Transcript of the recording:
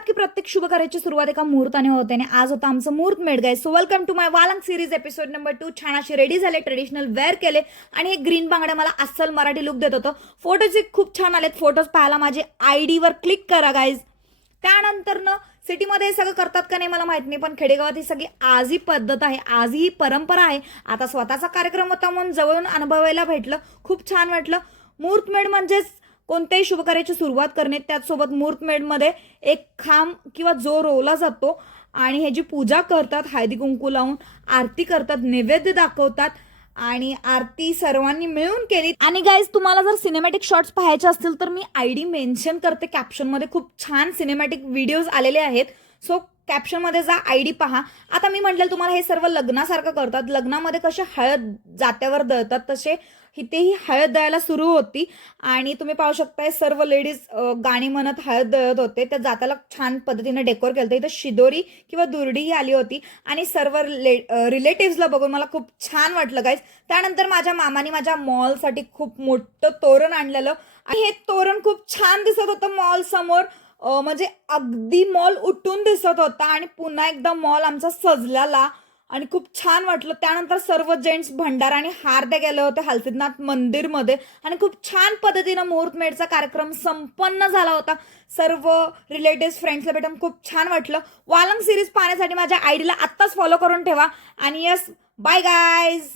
म्हणतात की प्रत्येक शुभ कार्याची सुरुवात एका मुहूर्ताने होते आणि आज होता आमचं मुहूर्त made guys. So welcome to my वालंग सिरीज एपिसोड नंबर 2. छान असे रेडी झाले, ट्रेडिशनल वेअर केले आणि हे ग्रीन बांगड्या मला अस्सल मराठी लुक देत होतं. फोटोज खूप छान आलेत. फोटोज पाहायला माझे ID वर क्लिक करा गाईज. त्यानंतर सिटीमध्ये हे सगळं करतात का नाही मला माहित नाही, पण खेडेगावात ही सगळी आजही पद्धत आहे, आजही परंपरा आहे. आता स्वतःचा कार्यक्रम होता म्हणून जवळून अनुभवायला भेटलं, खूप छान वाटलं. मुहूर्तमेढ म्हणजेच कोणत्याही शुभकार्याची सुरुवात करणे, त्याचसोबत मुहूर्तमेढमध्ये एक खांब किंवा जो रोवला जातो आणि ह्याची पूजा करतात, हळदी कुंकू लावून आरती करतात, नैवेद्य दाखवतात आणि आरती सर्वांनी मिळून केली. आणि गाईज, तुम्हाला जर सिनेमॅटिक शॉर्ट्स पाहायचे असतील तर मी ID मेन्शन करते कॅप्शनमध्ये. खूप छान सिनेमॅटिक व्हिडिओज आलेले आहेत. सो कॅप्शनमध्ये जा, ID पहा. आता मी म्हटलं तुम्हाला हे सर्व लग्नासारखं करतात. लग्नामध्ये कसे हळद जात्यावर दळतात तसे इथेही हळद दळायला सुरू होती आणि तुम्ही पाहू शकताय सर्व लेडीज गाणी म्हणत हळद दळत होते. त्या जात्याला छान पद्धतीने डेकोर केलं. इथं शिदोरी किंवा दुर्डीही आली होती आणि सर्व रिलेटिव्सला बघून मला खूप छान वाटलं गाईज. त्यानंतर माझ्या मामाने माझ्या मॉलसाठी खूप मोठं तोरण आणलेलं आणि हे तोरण खूप छान दिसत होतं मॉल समोर. म्हणजे अगदी मॉल उठून दिसत होता आणि पुन्हा एकदा मॉल आमचा सजलेला आणि खूप छान वाटलं. त्यानंतर सर्व जेंट्स भंडारा आणि हार द्या गेले होते हलसिद्धनाथ मंदिरमध्ये आणि खूप छान पद्धतीनं मुहूर्तमेढचा कार्यक्रम संपन्न झाला होता. सर्व रिलेटिव्स फ्रेंड्सला भेटून खूप छान वाटलं. वालंग सिरीज पाहण्यासाठी माझ्या ID ला आत्ताच फॉलो करून ठेवा आणि यस, बाय गाईज.